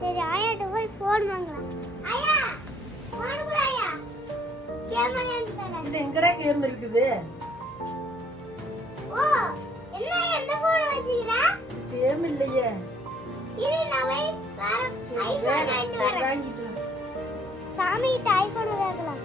சரி ஆயாட்ட போய் ஃபோன் வாங்கலாம் ஐயா ஃபோன் குடு ஐயா கேமரா என்ன இது எங்கடா கேம் இருக்குது ஓ என்ன எந்த ஃபோன் வச்சிருக்கா கேம் இல்லையே இனி நான் போய் வேற ஐபோன் வாங்கிட்டு வரேன் சாமி கிட்ட ஐபோன் வாங்கலாம்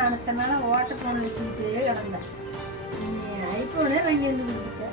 நான் அத்தனை நாளாக ஓட்டப்போன் வச்சுக்கிட்டே கிடந்தேன் நீ ஐபோனே வாங்கி வந்து கொடுத்துட்டேன்